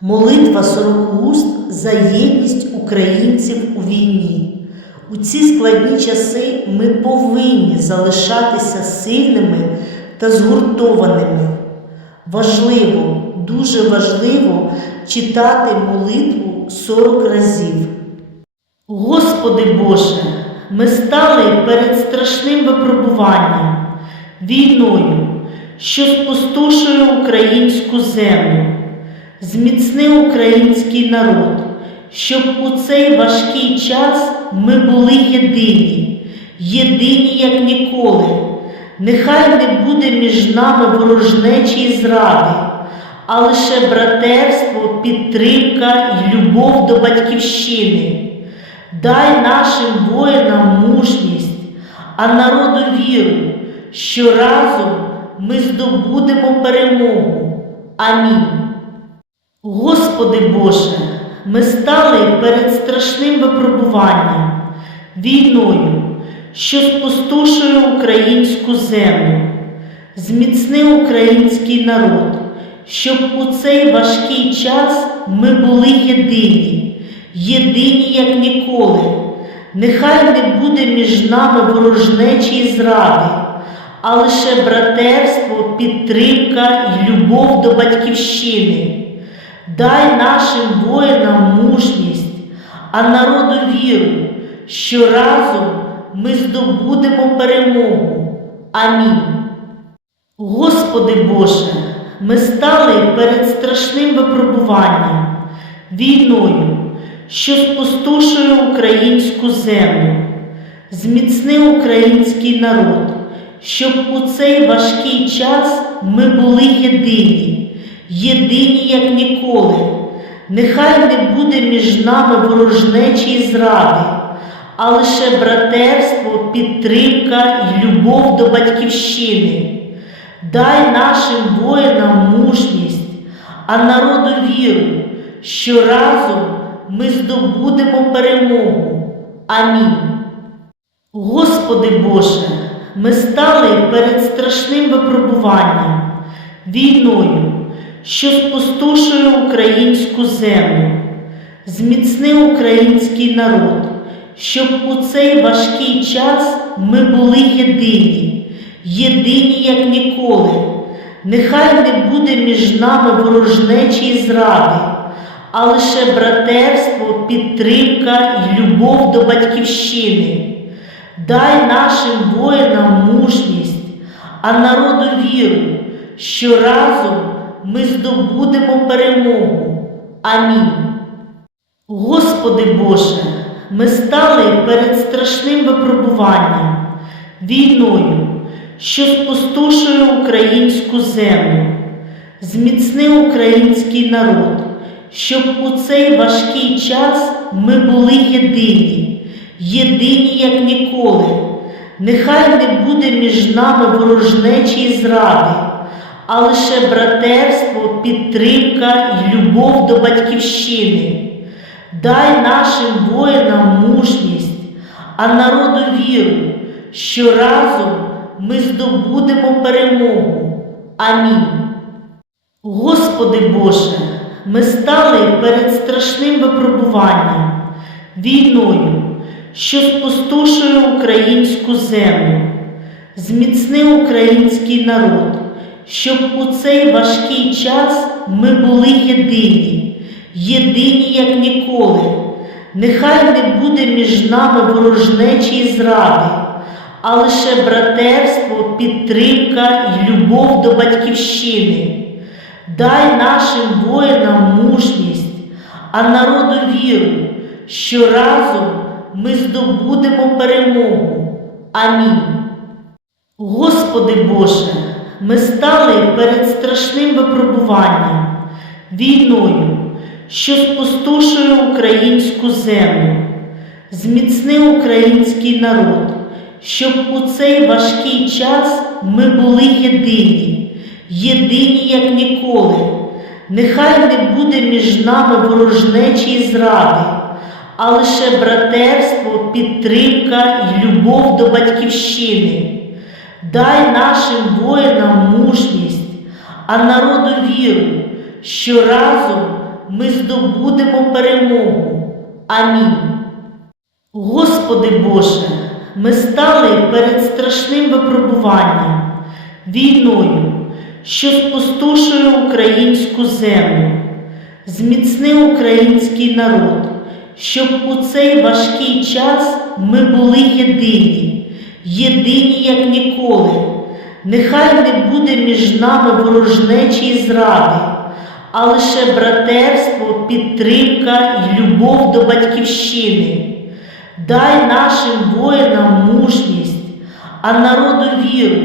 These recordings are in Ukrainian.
Молитва сорокуст за єдність українців у війні. У ці складні часи ми повинні залишатися сильними та згуртованими. Важливо, дуже важливо читати молитву 40 разів. Господи Боже, ми стали перед страшним випробуванням, війною, що спустошує українську землю. Зміцни український народ, щоб у цей важкий час ми були єдині, єдині, як ніколи. Нехай не буде між нами ворожнечі і зради, а лише братерство, підтримка і любов до батьківщини. Дай нашим воїнам мужність, а народу віру, що разом ми здобудемо перемогу. Амінь. Господи Боже, ми стали перед страшним випробуванням, війною, що спустошує українську землю. Зміцни український народ, щоб у цей важкий час ми були єдині, єдині, як ніколи. Нехай не буде між нами ворожнечі і зради, а лише братерство, підтримка і любов до батьківщини. Дай нашим воїнам мужність, а народу віру, що разом ми здобудемо перемогу. Амінь. Господи Боже, ми стали перед страшним випробуванням, війною, що спустошує українську землю. Зміцни український народ, щоб у цей важкий час ми були єдині, єдині, як ніколи. Нехай не буде між нами ворожнечі і зради, а лише братерство, підтримка і любов до батьківщини. Дай нашим воїнам мужність, а народу віру, що разом ми здобудемо перемогу. Амінь. Господи Боже, ми стали перед страшним випробуванням, війною, що спустошує українську землю. Зміцни український народ, щоб у цей важкий час ми були єдині, єдині, як ніколи. Нехай не буде між нами ворожнечі і зради, а лише братерство, підтримка і любов до батьківщини. Дай нашим воїнам мужність, а народу віру, що разом ми здобудемо перемогу. Амінь. Господи Боже, ми стали перед страшним випробуванням, війною, що спустошує українську землю. Зміцни український народ, щоб у цей важкий час ми були єдині, єдині, як ніколи. Нехай не буде між нами ворожнечі і зради, а лише братерство, підтримка і любов до батьківщини. Дай нашим воїнам мужність, а народу віру, що разом ми здобудемо перемогу. Амінь. Господи Боже, ми стали перед страшним випробуванням, війною, що спустошує українську землю. Зміцни український народ, щоб у цей важкий час ми були єдині, єдині, як ніколи. Нехай не буде між нами ворожнечі і зради, а лише братерство, підтримка і любов до батьківщини. Дай нашим воїнам мужність, а народу віру, що разом ми здобудемо перемогу. Амінь. Господи Боже, ми стали перед страшним випробуванням, війною, що спустошує українську землю. Зміцни український народ, щоб у цей важкий час ми були єдині, єдині, як ніколи. Нехай не буде між нами ворожнечі і зради, а лише братерство, підтримка і любов до батьківщини. Дай нашим воїнам мужність, а народу віру, що разом ми здобудемо перемогу. Амінь. Господи Боже, ми стали перед страшним випробуванням, війною, що спустошує українську землю. Зміцни український народ, щоб у цей важкий час ми були єдині, єдині, як ніколи. Нехай не буде між нами ворожнечі і зради, а лише братерство, підтримка і любов до батьківщини. Дай нашим воїнам мужність, а народу віру,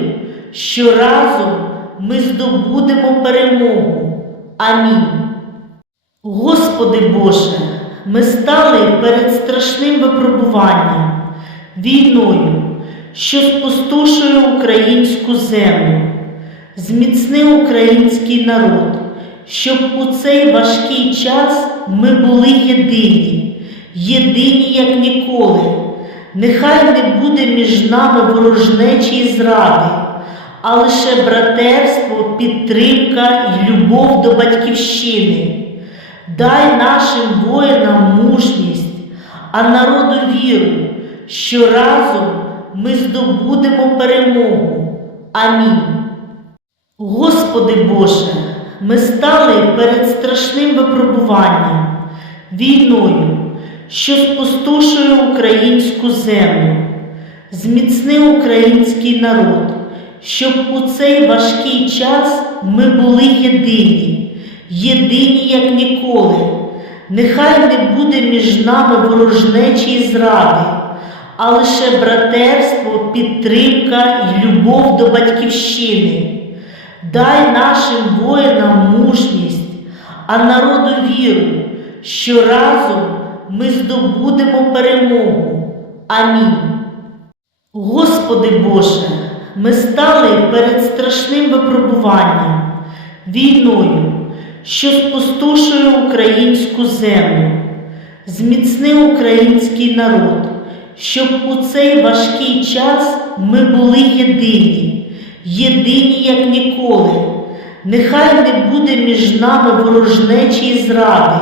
що разом ми здобудемо перемогу. Амінь. Господи Боже, ми стали перед страшним випробуванням, війною, що спустошує українську землю. Зміцни український народ, щоб у цей важкий час ми були єдині, єдині, як ніколи. Нехай не буде між нами ворожнечі і зради, а лише братерство, підтримка і любов до батьківщини. Дай нашим воїнам мужність, а народу віру, що разом ми здобудемо перемогу. Амінь. Господи Боже, ми стали перед страшним випробуванням, війною, що спустошує українську землю. Зміцни український народ, щоб у цей важкий час ми були єдині, єдині, як ніколи. Нехай не буде між нами ворожнечі і зради, а лише братерство, підтримка і любов до батьківщини. Дай нашим воїнам мужність, а народу віру, що разом ми здобудемо перемогу. Амінь. Господи Боже, ми стали перед страшним випробуванням, війною, що спустошує українську землю. Зміцни український народ, щоб у цей важкий час ми були єдині, єдині, як ніколи. Нехай не буде між нами ворожнечі і зради,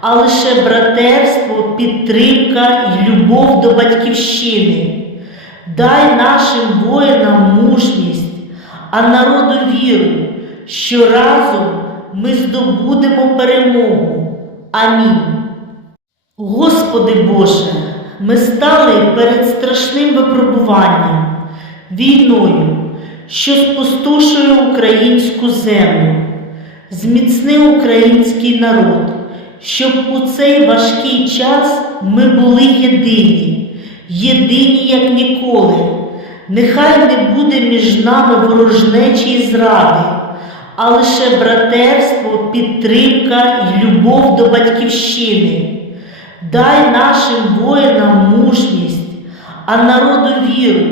а лише братерство, підтримка і любов до батьківщини. Дай нашим воїнам мужність, а народу віру, що разом ми здобудемо перемогу. Амінь. Господи Боже, ми стали перед страшним випробуванням, війною, що спустошує українську землю. Зміцни український народ, щоб у цей важкий час ми були єдині, єдині, як ніколи. Нехай не буде між нами ворожнечі і зради, а лише братерство, підтримка і любов до батьківщини. Дай нашим воїнам мужність, а народу віру,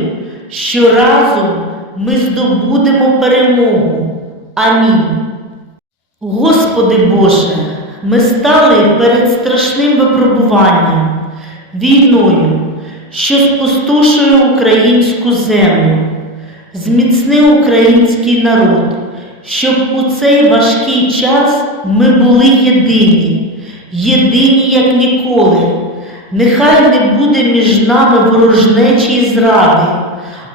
що разом ми здобудемо перемогу. Амінь. Господи Боже, ми стали перед страшним випробуванням, війною, що спустошує українську землю. Зміцни український народ, щоб у цей важкий час ми були єдині, єдині, як ніколи. Нехай не буде між нами ворожнечі і зради,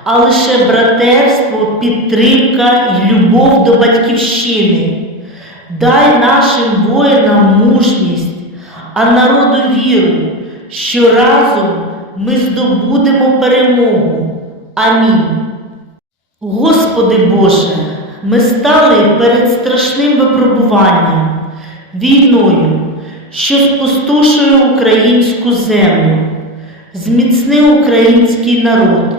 а лише братерство, підтримка і любов до батьківщини. Дай нашим воїнам мужність, а народу віру, що разом ми здобудемо перемогу. Амінь. Господи Боже, ми стали перед страшним випробуванням, війною, що спустошує українську землю. Зміцни український народ,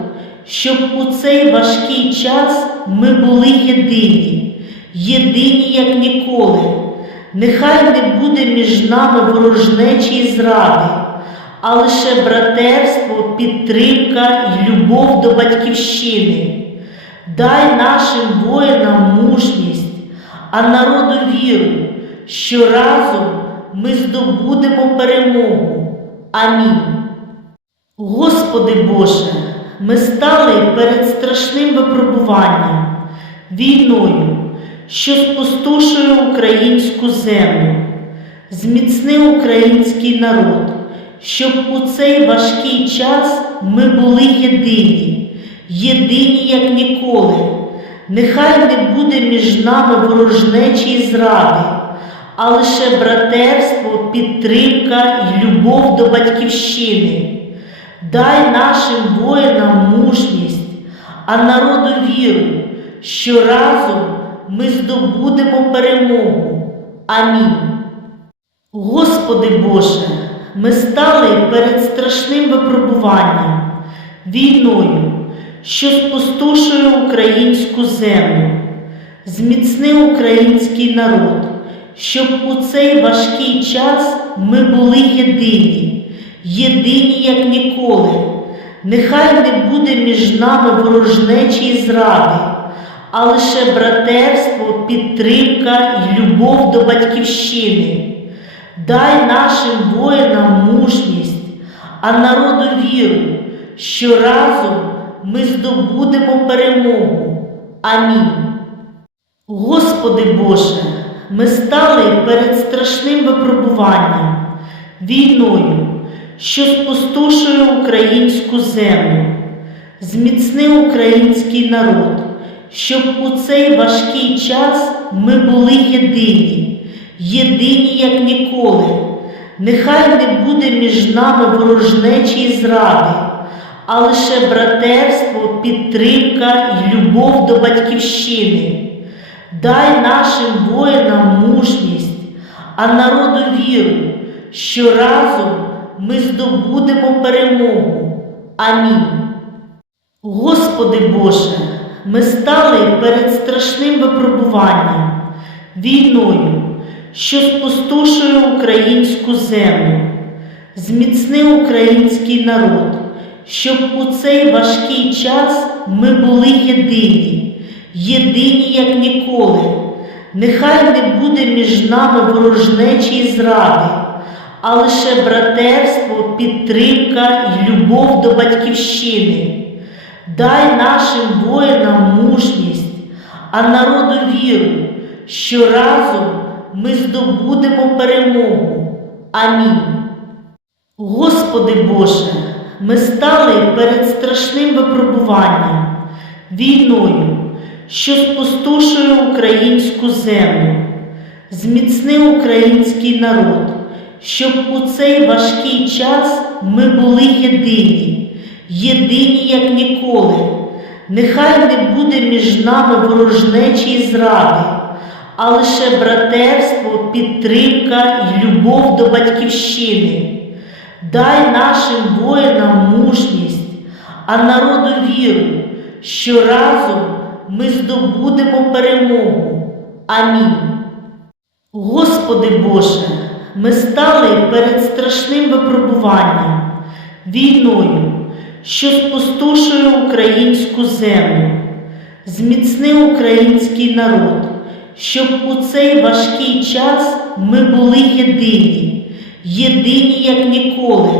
щоб у цей важкий час ми були єдині, єдині, як ніколи. Нехай не буде між нами ворожнечі і зради, а лише братерство, підтримка і любов до батьківщини. Дай нашим воїнам мужність, а народу віру, що разом ми здобудемо перемогу. Амінь. Господи Боже, ми стали перед страшним випробуванням, війною, що спустошує українську землю. зміцни український народ, щоб у цей важкий час ми були єдині, єдині, як ніколи. Нехай не буде між нами ворожнечі і зради, а лише братерство, підтримка і любов до батьківщини. Дай нашим воїнам мужність, а народу віру, що разом ми здобудемо перемогу. Амінь. Господи Боже, ми стали перед страшним випробуванням, війною, що спустошує українську землю. Зміцни український народ, щоб у цей важкий час ми були єдині, єдині, як ніколи. Нехай не буде між нами ворожнечі і зради, а лише братерство, підтримка і любов до батьківщини. Дай нашим воїнам мужність, а народу віру, що разом ми здобудемо перемогу. Амінь. Господи Боже, ми стали перед страшним випробуванням, війною, що спустошує українську землю. Зміцни український народ, щоб у цей важкий час ми були єдині, єдині, як ніколи. Нехай не буде між нами ворожнечі і зради, а лише братерство, підтримка і любов до батьківщини. Дай нашим воїнам мужність, а народу віру, що разом ми здобудемо перемогу. Амінь. Господи Боже, ми стали перед страшним випробуванням, війною, що спустошує українську землю. Зміцни український народ, щоб у цей важкий час ми були єдині, єдині, як ніколи. Нехай не буде між нами ворожнечі і зради, а лише братерство, підтримка і любов до батьківщини. Дай нашим воїнам мужність, а народу віру, що разом ми здобудемо перемогу. Амінь. Господи Боже, ми стали перед страшним випробуванням, війною, що спустошує українську землю. Зміцни український народ, щоб у цей важкий час ми були єдині, єдині, як ніколи. Нехай не буде між нами ворожнечі і зради, а лише братерство, підтримка і любов до батьківщини. Дай нашим воїнам мужність, а народу віру, що разом ми здобудемо перемогу. Амінь. Господи Боже, ми стали перед страшним випробуванням, війною, що спустошує українську землю. Зміцни український народ, щоб у цей важкий час ми були єдині, єдині, як ніколи.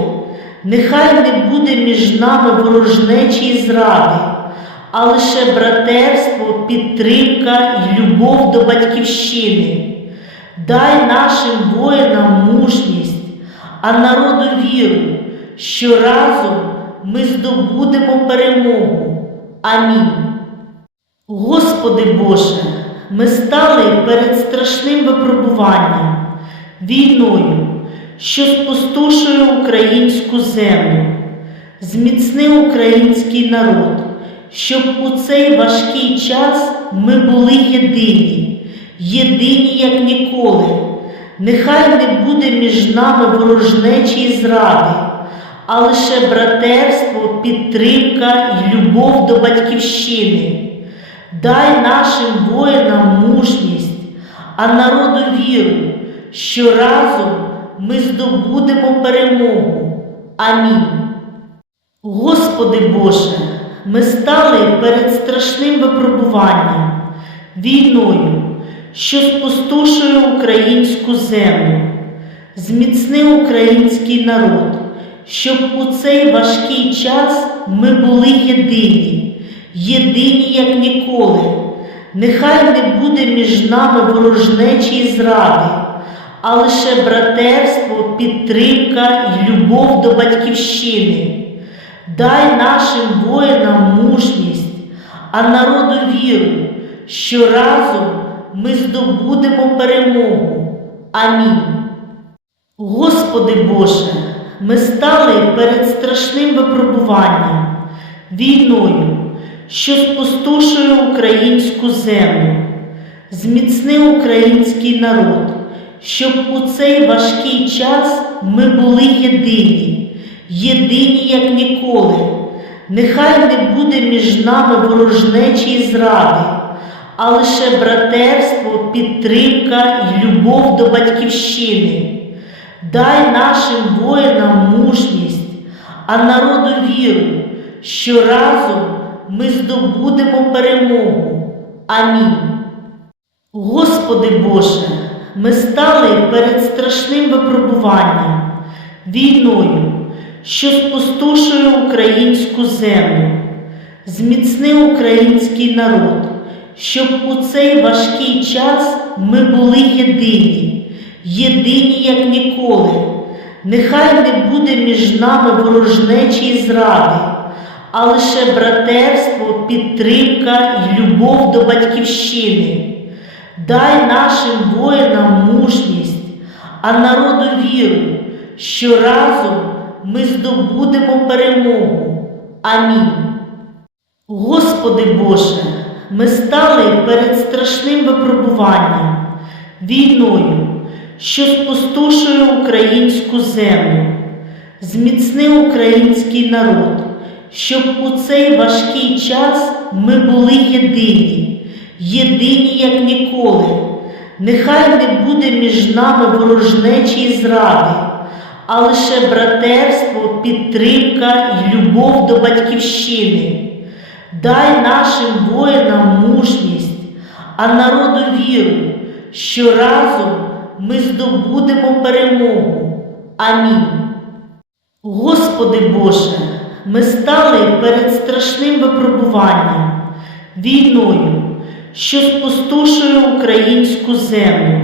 Нехай не буде між нами ворожнечі і зради, а лише братерство, підтримка і любов до батьківщини. Дай нашим воїнам мужність, а народу віру, що разом ми здобудемо перемогу. Амінь. Господи Боже, ми стали перед страшним випробуванням, війною, що спустошує українську землю. Зміцни український народ, щоб у цей важкий час ми були єдині, єдині, як ніколи. Нехай не буде між нами ворожнечі і зради, а лише братерство, підтримка і любов до батьківщини. Дай нашим воїнам мужність, а народу віру, що разом ми здобудемо перемогу. Амінь. Господи Боже, ми стали перед страшним випробуванням, війною, що спустошує українську землю. Зміцни український народ, щоб у цей важкий час ми були єдині, єдині, як ніколи. Нехай не буде між нами ворожнечі і зради, а лише братерство, підтримка і любов до батьківщини. Дай нашим воїнам мужність, а народу віру, що разом ми здобудемо перемогу. Амінь. Господи Боже, ми стали перед страшним випробуванням, війною, що спустошує українську землю. Зміцни український народ, щоб у цей важкий час ми були єдині, єдині, як ніколи. Нехай не буде між нами ворожнечі і зради, а лише братерство, підтримка і любов до батьківщини. Дай нашим воїнам мужність, а народу віру, що разом ми здобудемо перемогу. Амінь. Господи Боже, ми стали перед страшним випробуванням, війною, що спустошує українську землю. Зміцни український народ, щоб у цей важкий час ми були єдині, єдині, як ніколи. Нехай не буде між нами ворожнечі і зради, а лише братерство, підтримка і любов до батьківщини. Дай нашим воїнам мужність, а народу віру, що разом ми здобудемо перемогу. Амінь. Господи Боже, ми стали перед страшним випробуванням, війною, що спустошує українську землю. Зміцни український народ, щоб у цей важкий час ми були єдині, єдині, як ніколи. Нехай не буде між нами ворожнечі і зради, а лише братерство, підтримка і любов до батьківщини. Дай нашим воїнам мужність, а народу віру, що разом ми здобудемо перемогу. Амінь. Господи Боже, ми стали перед страшним випробуванням, війною, що спустошує українську землю.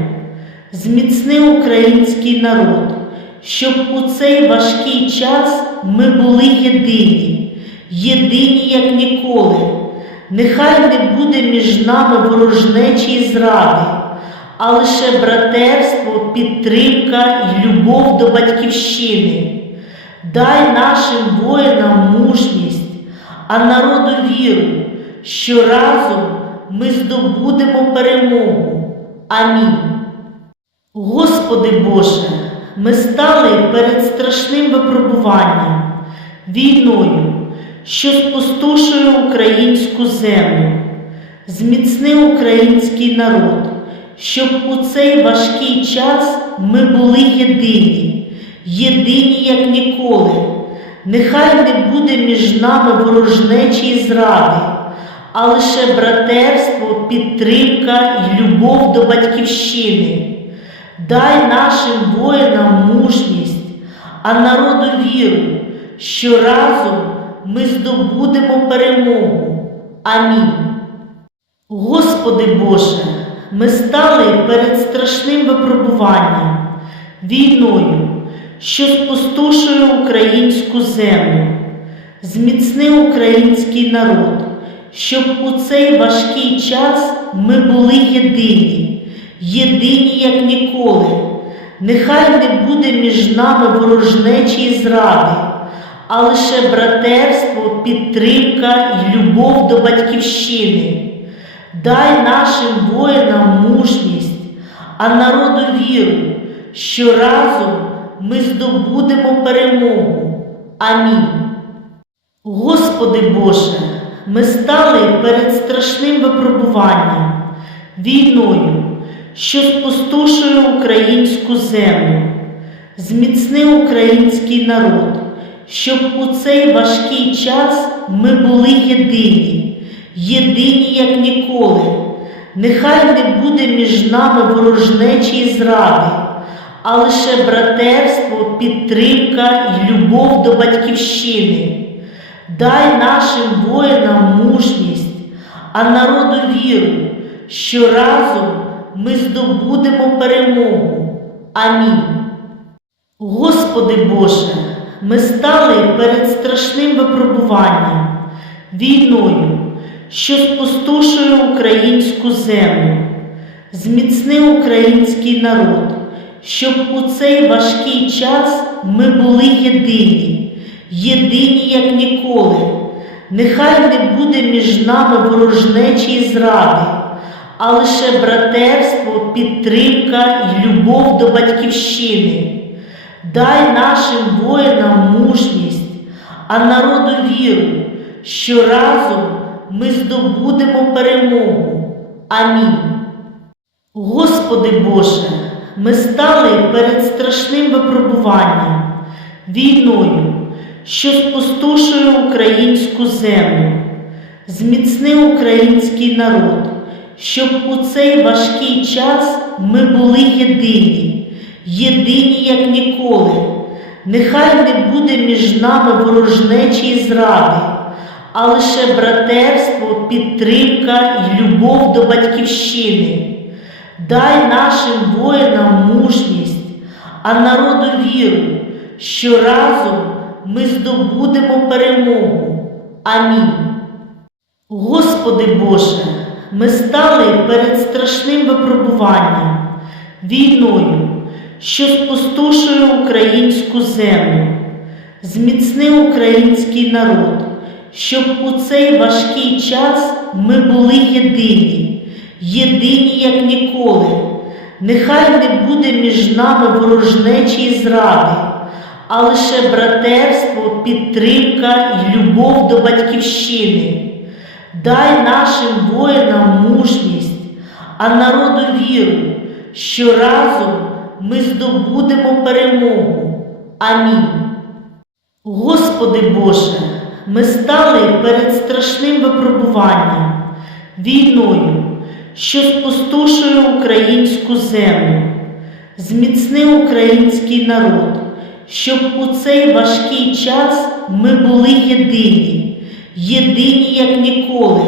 Зміцни український народ, щоб у цей важкий час ми були єдині, єдині, як ніколи. Нехай не буде між нами ворожнечі і зради, а лише братерство, підтримка і любов до батьківщини. Дай нашим воїнам мужність, а народу віру, що разом ми здобудемо перемогу. Амінь. Господи Боже, ми стали перед страшним випробуванням, війною, що спустошує українську землю. Зміцни український народ, щоб у цей важкий час ми були єдині, єдині, як ніколи. Нехай не буде між нами ворожнечі і зради, а лише братерство, підтримка і любов до батьківщини. Дай нашим воїнам мужність, а народу віру, що разом ми здобудемо перемогу. Амінь. Господи Боже, ми стали перед страшним випробуванням, війною, що спустошує українську землю. Зміцни український народ, щоб у цей важкий час ми були єдині, єдині, як ніколи. Нехай не буде між нами ворожнечі і зради, а лише братерство, підтримка і любов до батьківщини. Дай нашим воїнам мужність, а народу віру, що разом ми здобудемо перемогу. Амінь. Господи Боже, ми стали перед страшним випробуванням, війною, що спустошує українську землю. Зміцни український народ, щоб у цей важкий час ми були єдині, єдині, як ніколи. Нехай не буде між нами ворожнечі і зради, а лише братерство, підтримка і любов до батьківщини. Дай нашим воїнам мужність, а народу віру, що разом ми здобудемо перемогу. Амінь. Господи Боже, ми стали перед страшним випробуванням, війною, що спустошує українську землю. Зміцни український народ, щоб у цей важкий час ми були єдині, єдині, як ніколи. Нехай не буде між нами ворожнечі і зради, а лише братерство, підтримка і любов до батьківщини. Дай нашим воїнам мужність, а народу віру, що разом ми здобудемо перемогу. Амінь. Господи Боже, ми стали перед страшним випробуванням, війною, що спустошує українську землю. Зміцни український народ, щоб у цей важкий час ми були єдині, єдині, як ніколи. Нехай не буде між нами ворожнечі і зради, а лише братерство, підтримка і любов до батьківщини. Дай нашим воїнам мужність, а народу віру, що разом ми здобудемо перемогу. Амінь. Господи Боже, ми стали перед страшним випробуванням, війною, що спустошує українську землю. Зміцни український народ, щоб у цей важкий час ми були єдині, єдині, як ніколи. Нехай не буде між нами ворожнечі зради, а лише братерство, підтримка і любов до батьківщини. Дай нашим воїнам мужність, а народу віру, що разом ми здобудемо перемогу. Амінь. Господи Боже, ми стали перед страшним випробуванням, війною, що спустошує українську землю. Зміцни український народ, щоб у цей важкий час ми були єдині, єдині, як ніколи.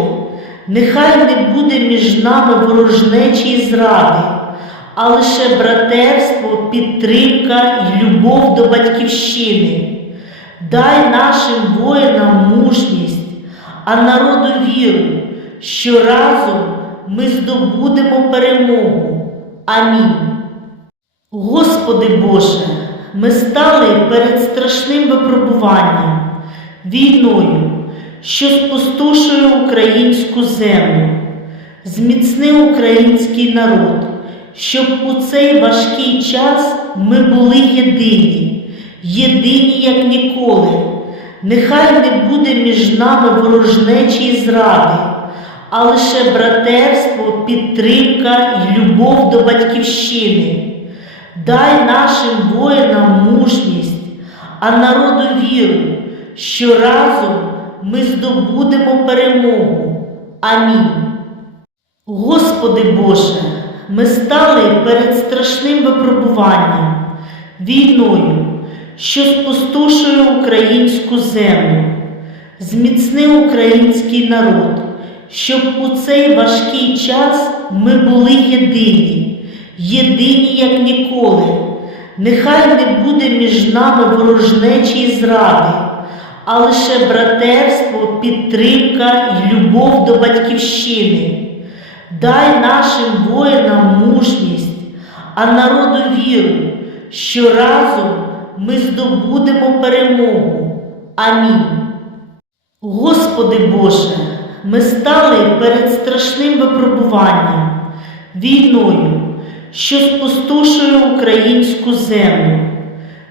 Нехай не буде між нами ворожнечі і зради, а лише братерство, підтримка і любов до батьківщини. Дай нашим воїнам мужність, а народу віру, що разом ми здобудемо перемогу. Амінь. Господи Боже, ми стали перед страшним випробуванням, війною, що спустошує українську землю. Зміцни український народ, щоб у цей важкий час ми були єдині, єдині, як ніколи. Нехай не буде між нами ворожнечі зради, а лише братерство, підтримка і любов до батьківщини. Дай нашим воїнам мужність, а народу віру, що разом ми здобудемо перемогу. Амінь. Господи Боже, ми стали перед страшним випробуванням, війною, що спустошує українську землю. Зміцни український народ, щоб у цей важкий час ми були єдині, єдині, як ніколи. Нехай не буде між нами ворожнечі і зради, а лише братерство, підтримка і любов до батьківщини. Дай нашим воїнам мужність, а народу віру, що разом ми здобудемо перемогу. Амінь. Господи Боже, ми стали перед страшним випробуванням, війною, що спустошує українську землю.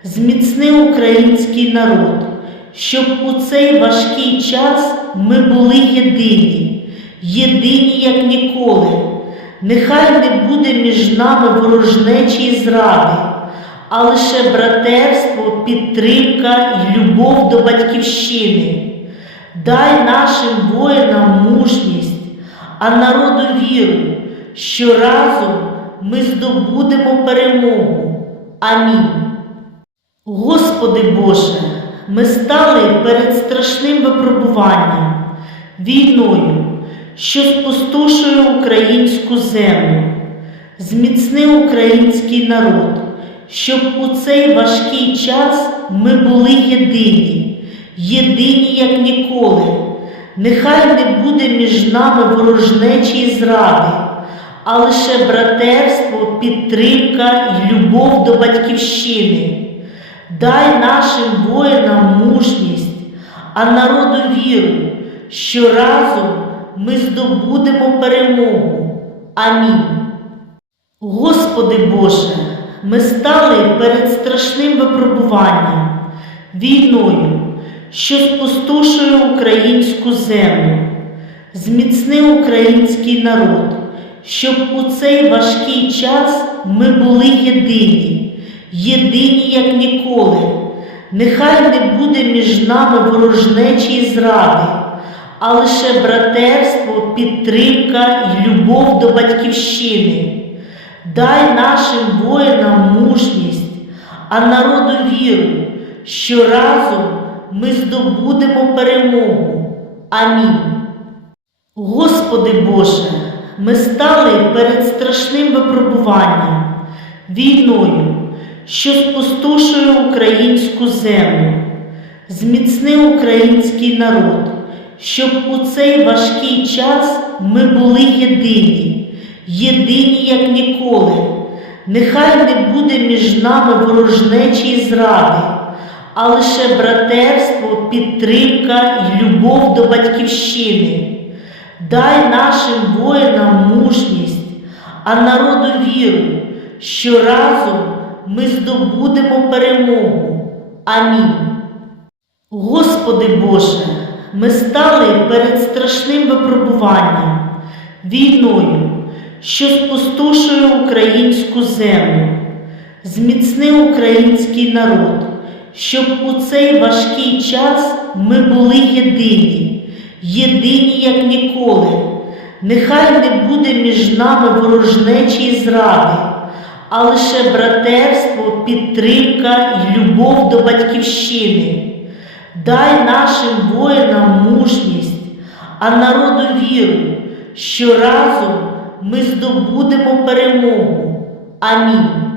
Зміцни український народ, щоб у цей важкий час ми були єдині, єдині, як ніколи. Нехай не буде між нами ворожнечі зради, а лише братерство, підтримка і любов до батьківщини. Дай нашим воїнам мужність, а народу віру, що разом ми здобудемо перемогу. Амінь. Господи Боже, ми стали перед страшним випробуванням, війною, що спустошує українську землю. Зміцни український народ, щоб у цей важкий час ми були єдині, єдині як ніколи. Нехай не буде між нами ворожнечі і зради, а лише братерство, підтримка і любов до батьківщини. Дай нашим воїнам мужність, а народу віру, що разом ми здобудемо перемогу. Амінь. Господи Боже, ми стали перед страшним випробуванням, війною, що спустошує українську землю. Зміцни український народ, щоб у цей важкий час ми були єдині, єдині як ніколи. Нехай не буде між нами ворожнечі зради, а лише братерство, підтримка і любов до батьківщини. Дай нашим воїнам мужність, а народу віру, що разом ми здобудемо перемогу. Амінь. Господи Боже, ми стали перед страшним випробуванням, війною, що спустошує українську землю. Зміцни український народ, щоб у цей важкий час ми були єдині, єдині як ніколи. Нехай не буде між нами ворожнечі і зради, а лише братерство, підтримка і любов до батьківщини. Дай нашим воїнам мужність, а народу віру, що разом ми здобудемо перемогу. Амінь. Господи Боже, ми стали перед страшним випробуванням, війною, що спустошує українську землю. Зміцни український народ, щоб у цей важкий час ми були єдині, єдині як ніколи. Нехай не буде між нами ворожнечі і зради, а лише братерство, підтримка і любов до батьківщини. Дай нашим воїнам мужність, а народу віру, що разом ми здобудемо перемогу. Амінь.